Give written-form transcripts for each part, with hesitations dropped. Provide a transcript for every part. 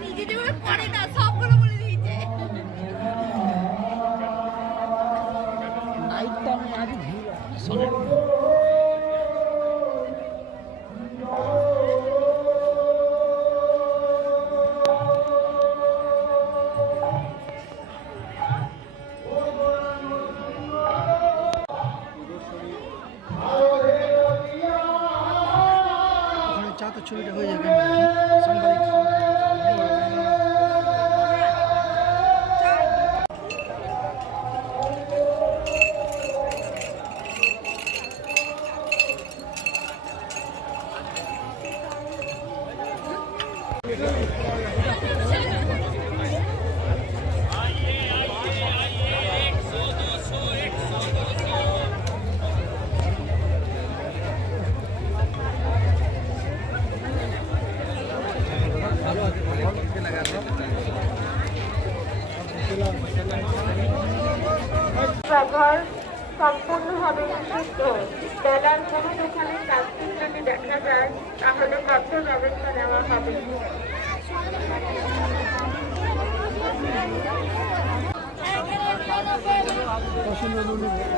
নিজে যেগুলো করে না সবগুলো বলে দিয়েছে। নাইটটা আজ ভিড় চা তো ছবিটা হয়ে যাবে সাংবাদিক ঘর সম্পূর্ণভাবে নিষিদ্ধ। বেলার কোনো দোকানে প্লাস্টিক যদি দেখা যায় তাহলে কঠোর ব্যবস্থা নেওয়া হবে।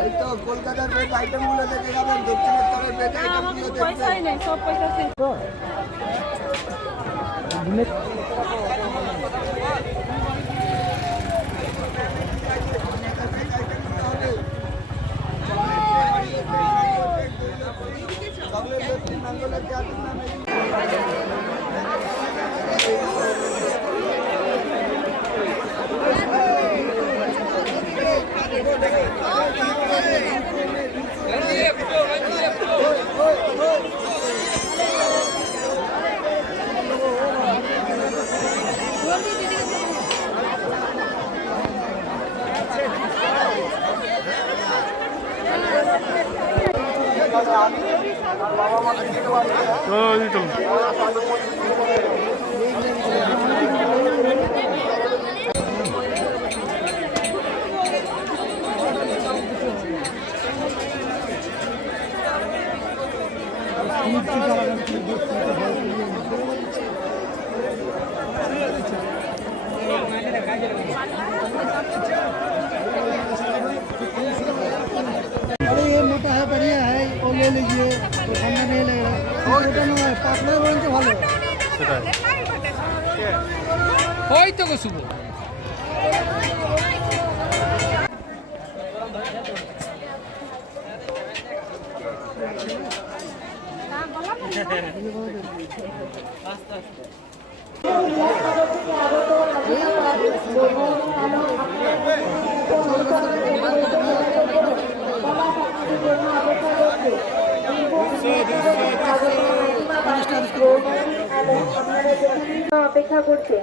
এই তো কলকাতার বেড আইটেমগুলো দেখে যাবেন, দক্ষিণের তরের বেড আইটেমগুলো দেখবেন। পয়সাই নেই, সব পয়সা শেষ। अरे ये मोटा है, बढ़िया है, वो ले लीजिए तो ठंडा नहीं लगेगा। मोटा नहीं है, पातला बन तो ভালো। ওই তো শুভ অপেক্ষা করছে।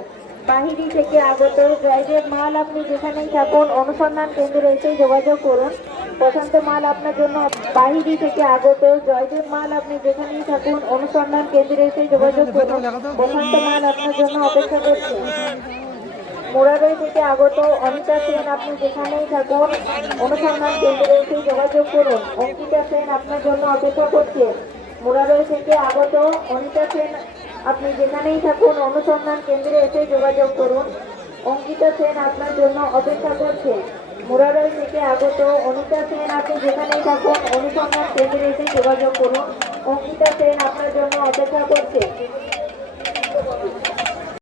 বাহিনী থেকে আগত জয়দেব মাল আপনি যেখানেই থাকুন অনুসন্ধান কেন্দ্রে এসে যোগাযোগ করুন। প্রশান্ত মাল আপনার জন্য বাহিনী থেকে আগত জয়দেব মাল আপনি যেখানেই থাকুন অনুসন্ধান কেন্দ্রে এসে যোগাযোগ করুন। প্রশান্ত মাল আপনার জন্য অপেক্ষা করছে। মোরারই থেকে আগত অনিতা সেন আপনি যেখানেই থাকুন অনুসন্ধান কেন্দ্রে এসে যোগাযোগ করুন। অঙ্কিতা সেন আপনার জন্য অপেক্ষা করছে। মোরারই থেকে আগত অনিতা সেন আপনি যেখানেই থাকুন অনুসন্ধান কেন্দ্রে এসে যোগাযোগ করুন। অঙ্কিতা সেন আপনার জন্য অপেক্ষা করছে। মোরারই থেকে আগত অনিতা সেন আপনি যেখানেই থাকুন অনুসন্ধান কেন্দ্রে এসে যোগাযোগ করুন। অঙ্কিতা সেন আপনার জন্য অপেক্ষা করছে।